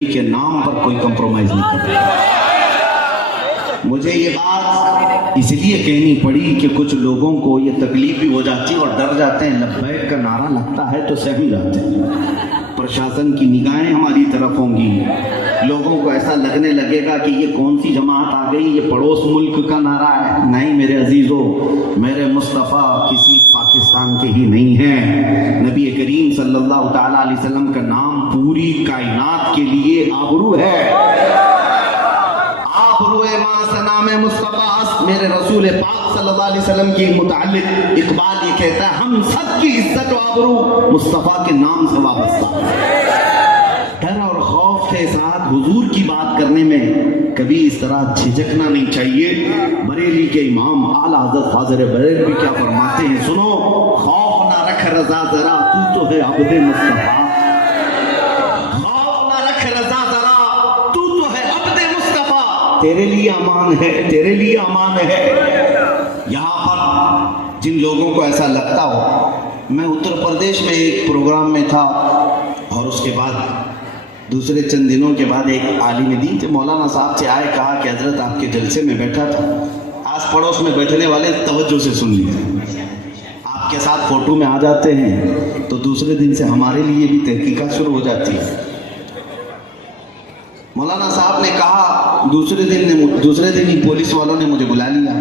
के नाम पर कोई कंप्रोमाइज नहीं करता। मुझे ये बात इसलिए कहनी पड़ी कि कुछ लोगों को ये तकलीफ भी हो जाती है और डर जाते हैं। लब्बैक का नारा लगता है तो सहम जाते हैं। प्रशासन की निगाहें हमारी तरफ होंगी, लोगों को ऐसा लगने लगेगा कि ये कौन सी जमात आ गई, ये पड़ोस मुल्क का नारा है। नहीं मेरे अजीजों, मेरे मुस्तफ़ा किसी पाकिस्तान के ही नहीं हैं। नबी करीम सल्लल्लाहु ताला अलैहि वसल्लम का नाम पूरी कायनात के लिए आबरू है। आबरूए मासना में मुस्तफ़ा, मेरे रसूल पाक सल्लल्लाहु अलैहि वसल्लम के मुताल्लिक इकबाल ये कहता है, हम सब की इज्जत और आबरू मुस्तफ़ा के नाम से वाबस्ता। डर और खौफ के साथ हुजूर की बात करने में कभी इस तरह झिझकना नहीं चाहिए। बरेली के इमाम आला हज़रत हाज़िर बरेलवी क्या फरमाते हैं, सुनो, खौफ ना रख रज़ा जरा, तू तो है अब्दे मुस्तफ़ा। खौफ ना रख रज़ा जरा, तू तो है अब्दे मुस्तफ़ा। तेरे लिए अमान है, तेरे लिए अमान है। यहाँ पर जिन लोगों को ऐसा लगता हो, मैं उत्तर प्रदेश में एक प्रोग्राम में था और उसके बाद दूसरे चंद दिनों के बाद एक आलिम दीन थे, मौलाना साहब से आए, कहा कि हजरत आपके जलसे में बैठा था, आस पड़ोस में बैठने वाले तवज्जो से सुन लीजिए, आपके साथ फोटो में आ जाते हैं तो दूसरे दिन से हमारे लिए भी तहकीकात शुरू हो जाती है। मौलाना साहब ने कहा, दूसरे दिन ही पुलिस वालों ने मुझे बुला लिया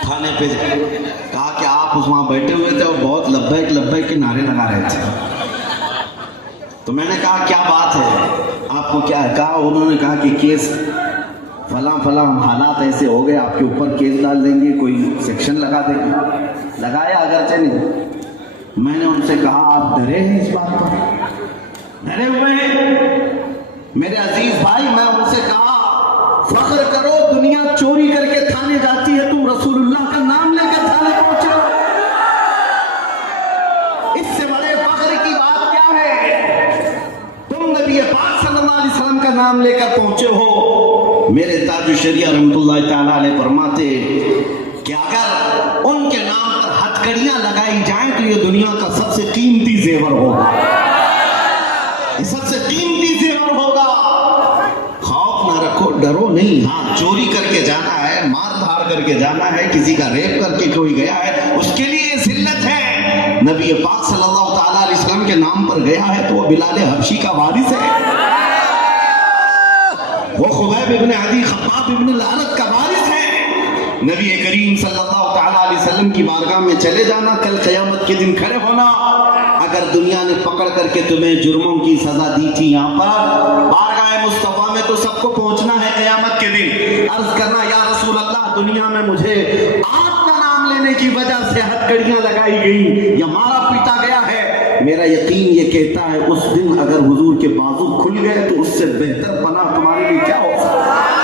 थाने पे, कहा कि आप उस वहाँ बैठे हुए थे और बहुत लब्बैक लब्बैक के नारे लगा रहे थे। तो मैंने कहा क्या बात है, आपको क्या है? कहा, उन्होंने कहा कि केस फला हालात ऐसे हो गए, आपके ऊपर केस डाल देंगे, कोई सेक्शन लगा देंगे। लगाया अगरचे नहीं। मैंने उनसे कहा, आप डरे हैं इस बात पर? डरे हुए हैं मेरे अजीज भाई। मैं उनसे कहा, फख्र करो, दुनिया चोरी करके थाने जाती है, तुम रसूलुल्लाह का नाम लेकर थाने पहुंचे हो, इससे बड़े फख्र की बात क्या है? तुम नबी पाक सल्लल्लाहु अलैहि वसल्लम का नाम लेकर पहुंचे हो। मेरे ताज शरिया रहमतुल्लाह ताला अलैह फरमाते कि अगर उनके नाम पर हथकड़ियां लगाई जाएं तो ये दुनिया का सबसे कीमती जेवर होगा, ये सबसे कीमती जेवर होगा। खौफ ना रखो, डरो नहीं। हाँ, चोरी करके जाना है, मार धाड़ करके जाना है, किसी का रेप करके कोई गया है, उसके लिए जिल्लत है। नबी पाक सल्लल्लाहु ताला अलैहि वसल्लम के नाम पर गया है तो वो बिलाल हबशी का वारिस है, वो खुबैब इब्न अदी खब्बाब इब्न लानत का वारिस है। नबी करीम सल्लल्लाहु ताला अलैहि वसल्लम की बारगाह में चले जाना, कल क़यामत के दिन खड़े होना। अगर दुनिया ने पकड़ करके तुम्हें जुर्मों की सजा दी थी, यहाँ पर बारगाह मुस्तफा में तो सबको पहुंचना है क़यामत के दिन। अर्ज करना, या रसूल अल्लाह, दुनिया में मुझे आपका नाम लेने की वजह से हथकड़ियां लगाई गई या मारा पीटा गया है। मेरा यकीन ये कहता है उस दिन अगर हुजूर के बाजू खुल गए तो उससे बेहतर पनाह तुम्हारे लिए क्या हो सकता है?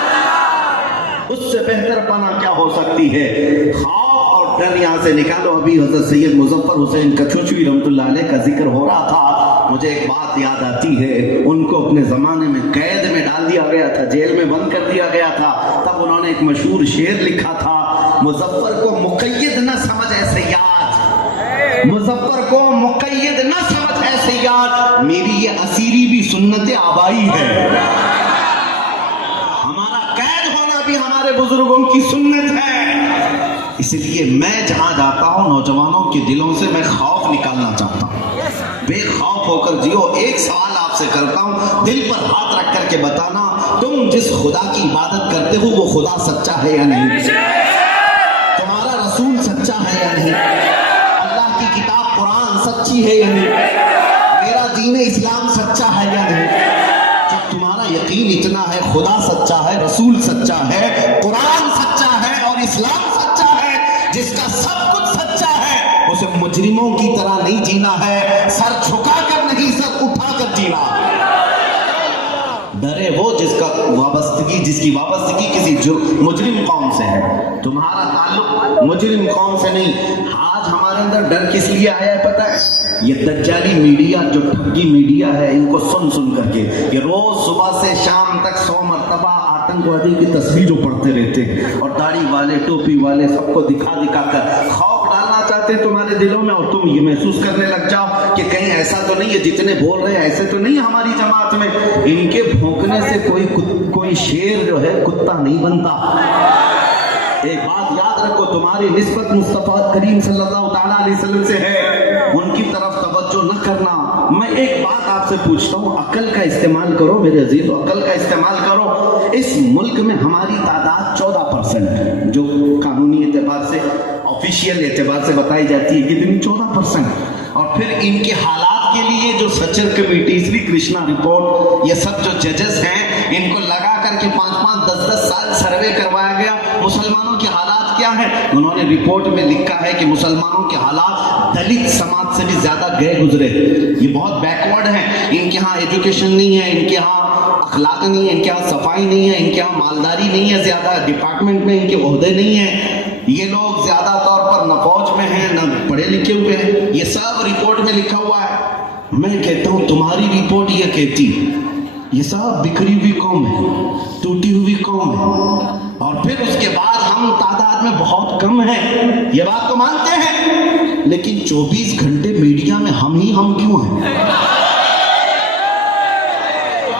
उससे बेहतर पनाह क्या हो सकती है? खौफ और डर यहाँ से निकालो। अभी हज़रत सैयद मुज़फ़्फ़र हुसैन कछुचवी रहमतुल्लाह अलैह का जिक्र हो रहा था, मुझे एक बात याद आती है। उनको अपने ज़माने में कैद में डाल दिया गया था, जेल में बंद कर दिया गया था। तब उन्होंने एक मशहूर शेर लिखा था, मुज़फ़्फ़र को मुक़य्यद न समझ ऐसे याद, मुज़फ़्फ़र को मुक़य्यद न समझ ऐसे याद, मेरी ये असीरी भी सुन्नत आबाई है। हमारा कैद होना भी हमारे बुजुर्गों की सुन्नत है। इसलिए मैं जहां जाता हूं, नौजवानों के दिलों से मैं खौफ निकालना चाहता हूं, बेखौफ होकर जियो। एक सवाल आपसे करता हूं, दिल पर हाथ रख करके बताना, तुम जिस खुदा की इबादत करते हो वो खुदा सच्चा है या नहीं? तुम्हारा रसूल सच्चा है या नहीं? अल्लाह की किताब कुरान सच्ची है या नहीं? मेरा दीन इस्लाम सच्चा है या नहीं? जब तुम्हारा यकीन इतना है, खुदा सच्चा है, रसूल सच्चा है, कुरान सच्चा है और इस्लाम सच्चा है, जिसका सब कुछ सच्चा है, उसे मुजरिमों की तरह नहीं जीना है, सर झुकाकर नहीं, सर उठाकर जीना। डरे वो जिसकी वाबस्तगी किसी मुजरिम कौम से है। तुम्हारा ताल्लुक मुजरिम कौम से नहीं। आज हमारे अंदर डर किस लिए आया है पता है? ये दज्जाली मीडिया, जो ठगी मीडिया है, इनको सुन करके ये रोज सुबह से शाम तक 100 मरतबा आतंकवादी की तस्वीर जो पढ़ते रहते हैं और दाढ़ी वाले, टोपी वाले सबको दिखा कर खौफ डालना चाहते हैं तुम्हारे दिलों में, और तुम ये महसूस करने लग जाओ कि कहीं ऐसा तो नहीं है जितने बोल रहे हैं ऐसे तो नहीं है हमारी जमात में। इनके भौंकने से कोई शेर जो है कुत्ता नहीं बनता। एक बात याद रखो, तुम्हारी निस्बत मुस्तफा करीम सल्लल्लाहु ताला अलैहि वसल्लम से है, उनकी तरफ तवज्जो न करना। मैं एक बात आपसे पूछता हूँ, अकल का इस्तेमाल करो मेरे अजीज, अकल का इस्तेमाल करो। इस मुल्क में हमारी तादाद 14% जो कानूनी एतबार से, ऑफिशियल एतबार से बताई जाती है, कितनी? 14%। और फिर इनके हालात के लिए जो सचर कमेटी, श्री कृष्णा रिपोर्ट, ये सब जो जजेस हैं, इनको लगा करके 5-5, 10-10 साल सर्वे करवाया गया, मुसलमानों के हालात क्या है। उन्होंने रिपोर्ट में लिखा है कि मुसलमानों के हालात दलित समाज से भी ज्यादा गए गुजरे, ये बहुत बैकवर्ड है। इनके यहाँ एजुकेशन नहीं है, इनके यहाँ अखलाक नहीं है, इनके यहाँ सफाई नहीं है, इनके यहाँ मालदारी नहीं है, ज्यादा डिपार्टमेंट में इनके ओहदे नहीं है। ये लोग ज्यादा तौर पर न फौज में हैं न पढ़े लिखे हुए हैं, ये सब रिपोर्ट में लिखा हुआ है। मैं कहता हूँ तुम्हारी रिपोर्ट ये कहती ये सब बिखरी हुई कौम है, टूटी हुई कौम है, और फिर उसके बाद हम तादाद में बहुत कम हैं, ये बात तो मानते हैं, लेकिन 24 घंटे मीडिया में हम क्यों हैं?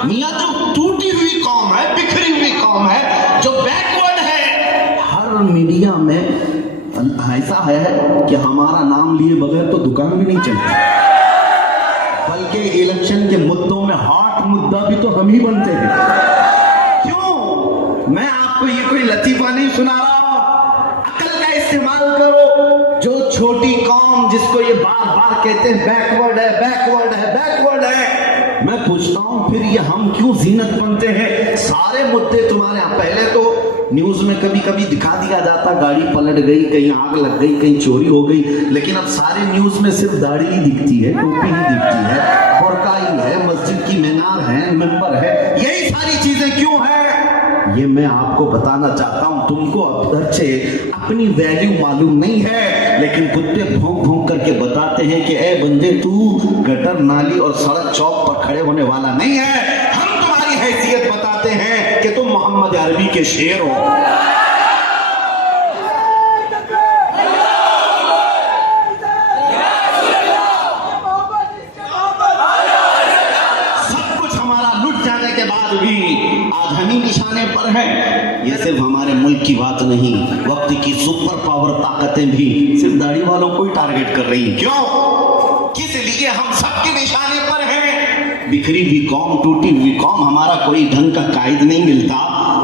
मियां, जो टूटी हुई कौम है, बिखरी हुई कौम है, जो बैकवर्ड है, हर मीडिया में ऐसा है कि हमारा नाम लिए बगैर तो दुकान भी नहीं चलती, बल्कि इलेक्शन के मुद्दों में हॉट मुद्दा भी तो हम ही बनते हैं। क्यों? मैं आपको ये कोई लतीफा नहीं सुना रहा, अकल का इस्तेमाल करो। जो छोटी कौम जिसको ये बार बार कहते हैं बैकवर्ड है, बैकवर्ड है, बैकवर्ड है, मैं पूछता हूं फिर ये हम क्यों जीनत बनते हैं? सारे मुद्दे तुम्हारे यहाँ, पहले तो न्यूज में कभी कभी दिखा दिया जाता गाड़ी पलट गई, कहीं आग लग गई, कहीं चोरी हो गई, लेकिन अब सारे न्यूज में सिर्फ दाढ़ी ही दिखती है, टोपी ही दिखती है, बुर्का ही है, मस्जिद की मीनार है, मिंबर है, यही सारी चीजें क्यों है? ये मैं आपको बताना चाहता हूं। तुमको अच्छे अपनी वैल्यू मालूम नहीं है, लेकिन कुत्ते भौंक भौंक करके बताते हैं कि ए बंदे, तू गटर नाली और सड़क चौक पर खड़े होने वाला नहीं है। हम तुम्हारी हैसियत बताते हैं कि तुम मोहम्मद अरबी के शेर हो। सब कुछ हमारा लुट जाने के बाद भी आज हम ही निशाने पर हैं। ये सिर्फ हमारे मुल्क की बात नहीं, वक्त की सुपर पावर ताकतें भी सिर्फ दाढ़ी वालों को ही टारगेट कर रही हैं। क्यों? किस लिए? हम सबके निशाने पर हैं। बिखरी हुई कौम, टूटी हुई कौम, हमारा कोई ढंग का कायद नहीं मिलता,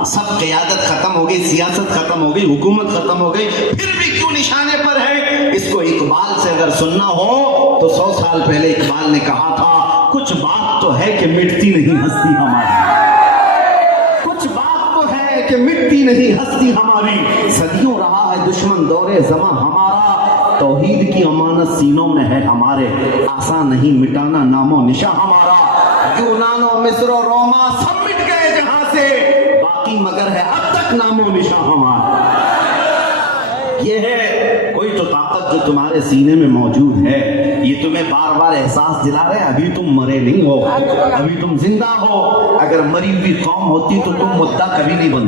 सब क़यादत खत्म हो गई, सियासत खत्म हो गई, हुकूमत खत्म हो गई, फिर भी क्यों निशाने पर है? इसको इकबाल से अगर सुनना हो तो 100 साल पहले इकबाल ने कहा था, कुछ बात तो है कि मिटती नहीं हस्ती हमारी, कुछ बात तो है कि मिटती नहीं हस्ती हमारी। सदियों रहा है दुश्मन दौरे ज़मां हमारा, तौहीद की अमानत सीनों में है हमारे, आसान नहीं मिटाना नामो निशा हमारा। यूनानो, मिस्र और रोमा सब मिट गए जहां से, बाकी मगर है अब तक नामो निशा हमारा। ये है कोई तो ताकत जो तुम्हारे सीने में मौजूद है, ये तुम्हें बार बार एहसास दिला रहे अभी तुम मरे नहीं हो, अभी तुम जिंदा हो। अगर मरी हुई कौम होती तो तुम मुद्दा कभी नहीं बनती।